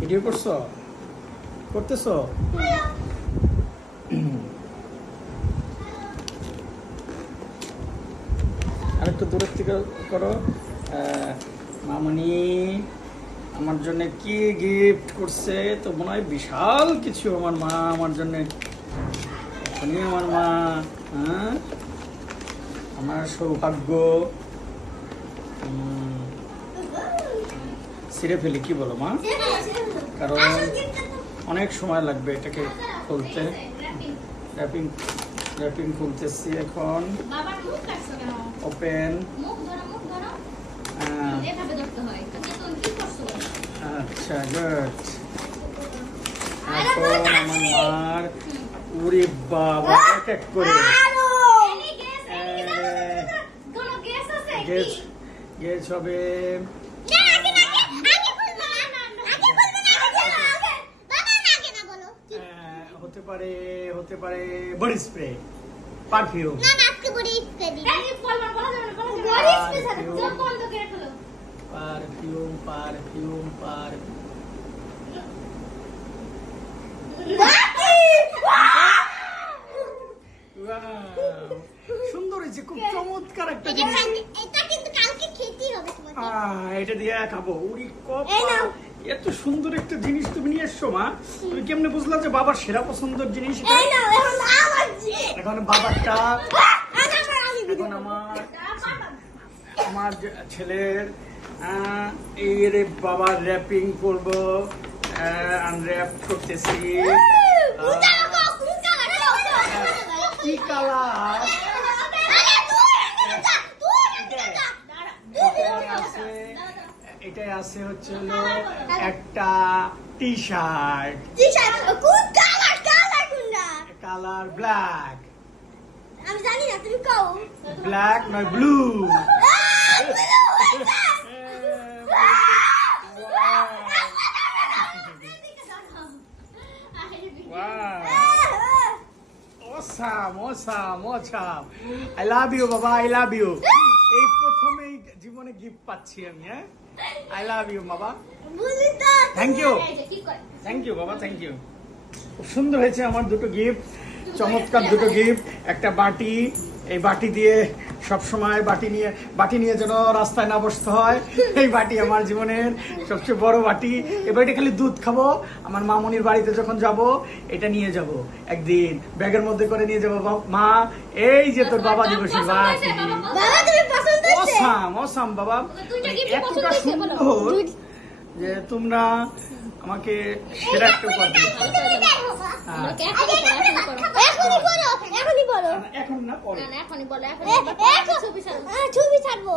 Video করছো, করতেছো? আরেকটু দূরের থেকে করো। মামনি আমার জন্য কি গিফট করছে, তো মনে হয় বিশাল কিছু। আমার মা আমার জন্য, আমার মা, হ্যাঁ আমার সৌভাগ্য। ছিঁড়ে ফেলি, কি বলো মা? কারণ অনেক সময় লাগবে এটাকে খুলতে। র্যাপিং র্যাপিং খুলতেছি এখন। ওপেন। আচ্ছা, গুড। এখন আমার মার, উরে বাবা, এক এক করে গেছ হবে। হতে পারে বডি স্প্রে, পারফিউম। সুন্দর হয়েছে, খুব চমৎকার একটা জিনিস। এটা দিয়ে খাবো। উরি কপাল, এত সুন্দর একটা জিনিস তুমি নিয়ে এসছো মা। তুমি কেমনে বুঝলা যে বাবার সেরা পছন্দের জিনিস? এখন বাবারটা, এখন আমার ছেলের এই রে বাবার র্যাপিং করবো। আনর্যাপ করতেছি। কি কালার? এটাই আছে হচ্ছে হলো একটা টি শার্ট। Colour black. আমি জানি না, তুমি কও। ব্ল্যাক নয়, ব্লু। I love you বাবা, I love you। এই প্রথমেই জীবনে গিফট পাচ্ছি আমি। হ্যাঁ, I love you বাবা। থ্যাংক ইউ, থ্যাংক ইউ বাবা, থ্যাংক ইউ। খুব সুন্দর হয়েছে আমার দুটো গিফট, চমৎকার দুটো গিফট। একটা বাটি, এই বাটি দিয়ে সবসময় বাটি নিয়ে যেন রাস্তায় না বসতে হয়। এই বাটি আমার জীবনের সবচেয়ে বড় বাটি। এই বাটি খালি দুধ খাবো। আমার মামনির বাড়িতে যখন যাব এটা নিয়ে যাব, একদিন ব্যাগের মধ্যে করে নিয়ে যাবো। মা, এই যে তোর বাবা দিবসের বাটি। অসাম বাবা, এতটা সুন্দর যে তোমরা আমাকে সেরা একটা উপহার দিয়েছো। এখন না, পরে। ছবি ছাড়বো।